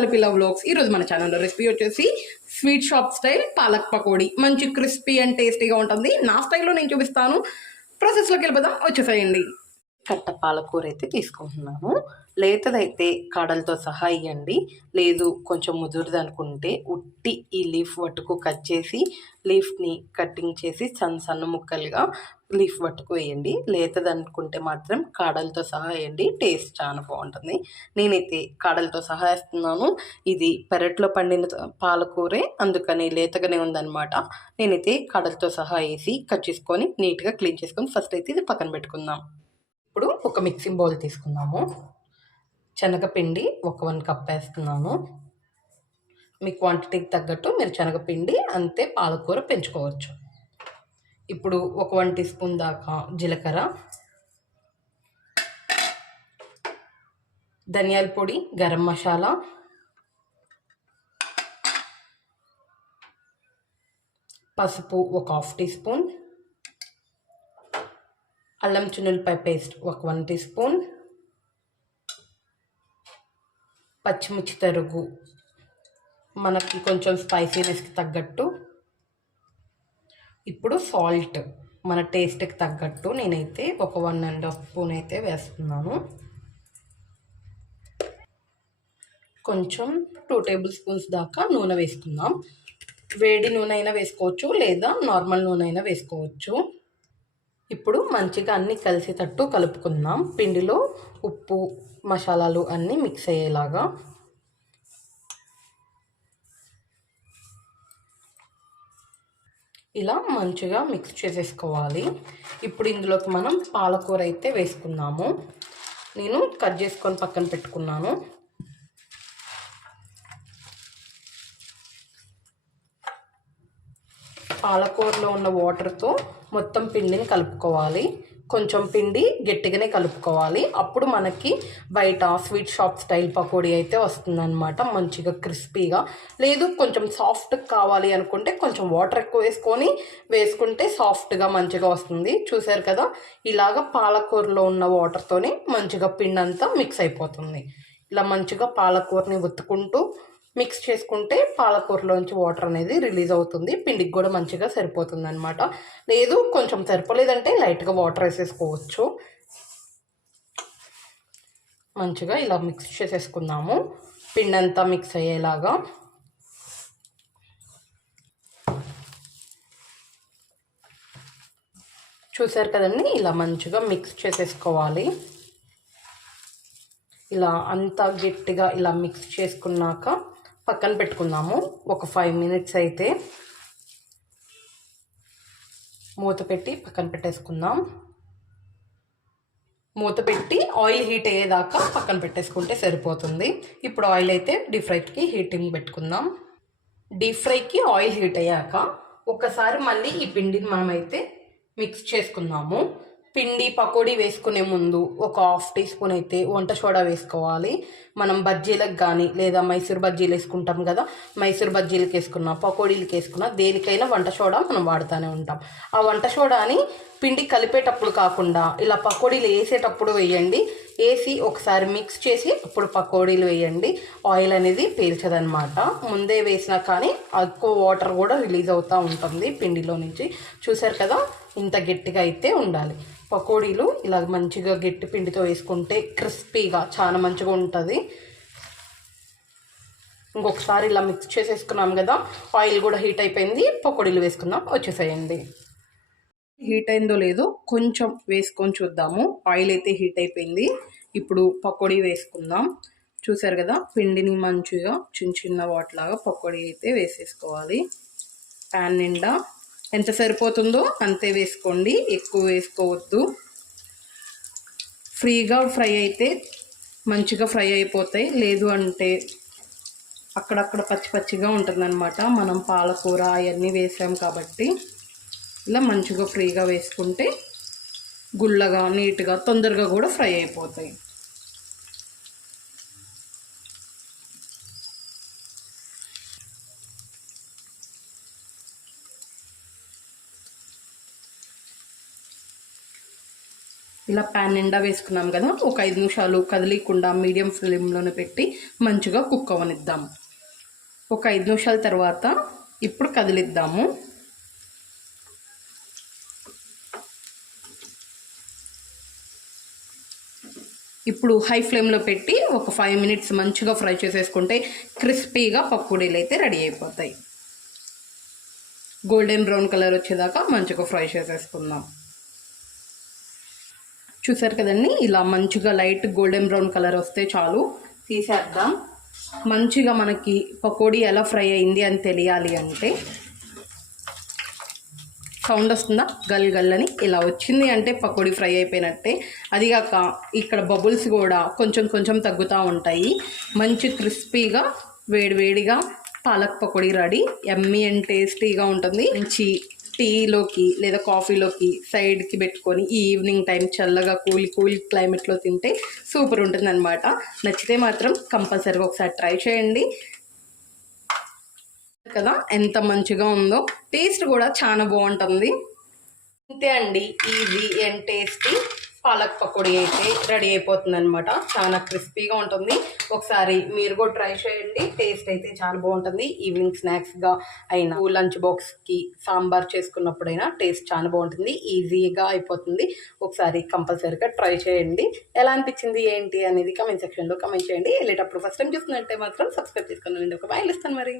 కల్పిల vlogs. ఈరోజు మన ఛానల్లో రెసిపీ వచ్చేసి sweet shop style palak pakodi. మంచి క్రిస్పీ అండ్ టేస్టీగా ఉంటుంది. నా స్టైల్లో నేను చూపిస్తాను. ప్రాసెస్లోకి వెళ్ళిపోదాం, వచ్చేసేయండి. కట్ట పాలకూర అయితే తీసుకుంటున్నాను. లేతదైతే కాడలతో సహా ఇవ్వండి, లేదు కొంచెం ముదురుది అనుకుంటే ఉట్టి ఈ లీఫ్ వట్టుకు కట్ చేసి లీఫ్ని కట్టింగ్ చేసి సన్న ముక్కలుగా లీఫ్ వట్టుకు వేయండి. లేతది అనుకుంటే మాత్రం కాడలతో సహా వేయండి, టేస్ట్ చాలా బాగుంటుంది. నేనైతే కాడలతో సహా వేస్తున్నాను. ఇది పెరట్లో పండిన పాలకూరే, అందుకని లేతగానే ఉందన్నమాట. నేనైతే కాడలతో సహా వేసి కట్ చేసుకొని నీట్గా క్లీన్ చేసుకొని ఫస్ట్ అయితే ఇది పక్కన పెట్టుకుందాం. ఇప్పుడు ఒక మిక్సింగ్ బౌల్ తీసుకుందాము. శనగపిండి ఒక 1 కప్ వేస్తున్నాను. మీ క్వాంటిటీకి తగ్గట్టు మీరు శనగపిండి అంతే పాలకూర పెంచుకోవచ్చు. ఇప్పుడు ఒక 1 టీ స్పూన్ దాకా జీలకర్ర, ధనియాల పొడి, గరం మసాలా, పసుపు ఒక 1/2 టీ స్పూన్, అల్లం చిన్నులపాయ పేస్ట్ ఒక 1 టీ స్పూన్, పచ్చిమిర్చి తరుగు మనకి కొంచెం స్పైసీనెస్కి తగ్గట్టు, ఇప్పుడు సాల్ట్ మన టేస్ట్కి తగ్గట్టు నేనైతే ఒక 1.5 స్పూన్ అయితే వేస్తున్నాను. కొంచెం 2 టేబుల్ స్పూన్స్ దాకా నూనె వేసుకుందాం. వేడి నూనె అయినా వేసుకోవచ్చు, లేదా నార్మల్ నూనె అయినా వేసుకోవచ్చు. ఇప్పుడు మంచిగా అన్నీ కలిసేటట్టు కలుపుకుందాం. పిండిలో ఉప్పు మసాలాలు అన్నీ మిక్స్ అయ్యేలాగా. ఇలా మంచిగా మిక్స్ చేసేసుకోవాలి. ఇప్పుడు ఇందులోకి మనం పాలకూర అయితే వేసుకుందాము. నేను కట్ చేసుకొని పక్కన పెట్టుకున్నాను. పాలకూరలో ఉన్న వాటర్తో మొత్తం పిండిని కలుపుకోవాలి. కొంచెం పిండి గట్టిగానే కలుపుకోవాలి. అప్పుడు మనకి బయట స్వీట్ షాప్ స్టైల్ పకోడీ అయితే వస్తుందన్నమాట, మంచిగా క్రిస్పీగా. లేదు కొంచెం సాఫ్ట్ కావాలి అనుకుంటే కొంచెం వాటర్ ఎక్కువ వేసుకుంటే సాఫ్ట్గా మంచిగా వస్తుంది. చూసారు కదా, ఇలాగ పాలకూరలో ఉన్న వాటర్తోనే మంచిగా పిండి అంతా మిక్స్ అయిపోతుంది. ఇలా మంచిగా పాలకూరని ఒత్తుకుంటూ మిక్స్ చేసుకుంటే పాలకూరలోంచి వాటర్ అనేది రిలీజ్ అవుతుంది. పిండికి కూడా మంచిగా సరిపోతుంది అనమాట. లేదు కొంచెం సరిపోలేదంటే లైట్గా వాటర్ వేసేసుకోవచ్చు. మంచిగా ఇలా మిక్స్ చేసేసుకుందాము, పిండి అంతా మిక్స్ అయ్యేలాగా. చూసారు కదండి, ఇలా మంచిగా మిక్స్ చేసేసుకోవాలి. ఇలా అంతా గట్టిగా ఇలా మిక్స్ చేసుకున్నాక పక్కన పెట్టుకుందాము. ఒక 5 మినిట్స్ అయితే మూత పెట్టి పక్కన పెట్టేసుకుందాం. మూత పెట్టి ఆయిల్ హీట్ అయ్యేదాకా పక్కన పెట్టేసుకుంటే సరిపోతుంది. ఇప్పుడు ఆయిల్ అయితే డీప్ ఫ్రైకి హీటింగ్ పెట్టుకుందాం. డీప్ ఫ్రైకి ఆయిల్ హీట్ అయ్యాక ఒకసారి మళ్ళీ ఈ పిండిని మనమైతే మిక్స్ చేసుకుందాము. పిండి పకోడీ వేసుకునే ముందు ఒక 1/2 టీ స్పూన్ అయితే వంట సోడా వేసుకోవాలి. మనం బజ్జీలకు కానీ లేదా మైసూర్ బజ్జీలు వేసుకుంటాం కదా, మైసూర్ బజ్జీలకు వేసుకున్నా పకోడీలకు వేసుకున్నా దేనికైనా వంట సోడా మనం వాడుతూనే ఉంటాం. ఆ వంట సోడాని పిండి కలిపేటప్పుడు కాకుండా ఇలా పకోడీలు వేసేటప్పుడు వేయండి. వేసి ఒకసారి మిక్స్ చేసి అప్పుడు పకోడీలు వేయండి. ఆయిల్ అనేది పీల్చదనమాట. ముందే వేసినా కానీ ఎక్కువ వాటర్ కూడా రిలీజ్ అవుతూ ఉంటుంది పిండిలో నుంచి. చూసారు కదా, ఇంత గట్టిగా అయితే ఉండాలి. పకోడీలు ఇలా మంచిగా గట్టి పిండితో వేసుకుంటే క్రిస్పీగా చాలా మంచిగా ఉంటుంది. ఇంకొకసారి ఇలా మిక్స్ చేసేసుకున్నాం కదా, ఆయిల్ కూడా హీట్ అయిపోయింది. పకోడీలు వేసుకుందాం, వచ్చేసేయండి. హీట్ అయిందో లేదో కొంచెం వేసుకొని చూద్దాము. ఆయిల్ అయితే హీట్ అయిపోయింది. ఇప్పుడు పకోడీ వేసుకుందాం. చూసారు కదా, పిండిని మంచిగా చిన్న వాటిలాగా పకోడీ అయితే వేసేసుకోవాలి. ప్యాన్ నిండా ఎంత సరిపోతుందో అంతే వేసుకోండి, ఎక్కువ వేసుకోవద్దు. ఫ్రీగా ఫ్రై అయితే మంచిగా ఫ్రై అయిపోతాయి. లేదు అంటే అక్కడక్కడ పచ్చిగా ఉంటుందన్నమాట. మనం పాలకూర అవన్నీ వేసాం కాబట్టి ఇలా మంచిగా ఫ్రీగా వేసుకుంటే గుల్లగా నీట్గా తొందరగా కూడా ఫ్రై అయిపోతాయి. ఇలా ప్యాన్ నిండా వేసుకున్నాం కదా, ఒక 5 నిమిషాలు కదిలీకుండా మీడియం ఫ్లేమ్లోనే పెట్టి మంచిగా కుక్ అవ్వనిద్దాం. ఒక 5 నిమిషాల తర్వాత ఇప్పుడు కదిలిద్దాము. ఇప్పుడు హై ఫ్లేమ్లో పెట్టి ఒక 5 మినిట్స్ మంచిగా ఫ్రై చేసేసుకుంటే క్రిస్పీగా పకోడీలు అయితే రెడీ అయిపోతాయి. గోల్డెన్ బ్రౌన్ కలర్ వచ్చేదాకా మంచిగా ఫ్రై చేసేసుకుందాం. చూసారు కదండి, ఇలా మంచిగా లైట్ గోల్డెన్ బ్రౌన్ కలర్ వస్తే చాలు, తీసేద్దాం. మంచిగా మనకి పకోడీ ఎలా ఫ్రై అయింది అని తెలియాలి అంటే సౌండ్ వస్తుందా, గల్ గల్ అని. ఇలా వచ్చింది అంటే పకోడీ ఫ్రై అయిపోయినట్టే. అదిగాక ఇక్కడ బబుల్స్ కూడా కొంచెం కొంచెం తగ్గుతూ ఉంటాయి. మంచి క్రిస్పీగా వేడివేడిగా palak pakodi ready. Yummy and టేస్టీగా ఉంటుంది. మంచి టీలోకి లేదా కాఫీలోకి సైడ్కి పెట్టుకొని ఈ ఈవినింగ్ టైం చల్లగా కూల్ క్లైమేట్లో తింటే సూపర్ ఉంటుంది అనమాట. నచ్చితే మాత్రం కంపల్సరీగా ఒకసారి ట్రై చేయండి కదా, ఎంత మంచిగా ఉందో. టేస్ట్ కూడా చాలా బాగుంటుంది. అంతే అండి, easy and tasty palak pakodi అయితే రెడీ అయిపోతుంది అనమాట. చాలా క్రిస్పీగా ఉంటుంది. ఒకసారి మీరు కూడా ట్రై చేయండి. టేస్ట్ అయితే చాలా బాగుంటుంది. ఈవినింగ్ స్నాక్స్గా అయినా, లంచ్ బాక్స్కి సాంబార్ చేసుకున్నప్పుడైనా టేస్ట్ చాలా బాగుంటుంది. ఈజీగా అయిపోతుంది. ఒకసారి కంపల్సరీగా ట్రై చేయండి. ఎలా అనిపించింది ఏంటి అనేది కమెంట్ సెక్షన్లో కమెంట్ చేయండి. వెళ్ళేటప్పుడు ఫస్ట్ టైం చూస్తున్నట్టే మాత్రం సబ్స్క్రైబ్ చేసుకోండి. ఒక బాయ్ ఇస్తాను మరి.